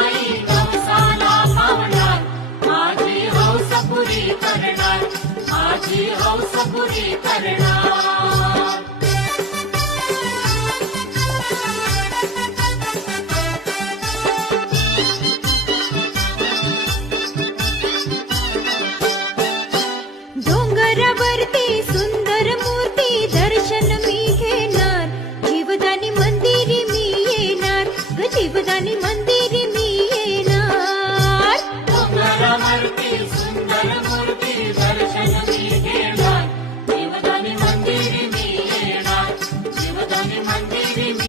आई नवसाला पावणार, माझी हौस पुरी करणार, माझी हौस पुरी करणार.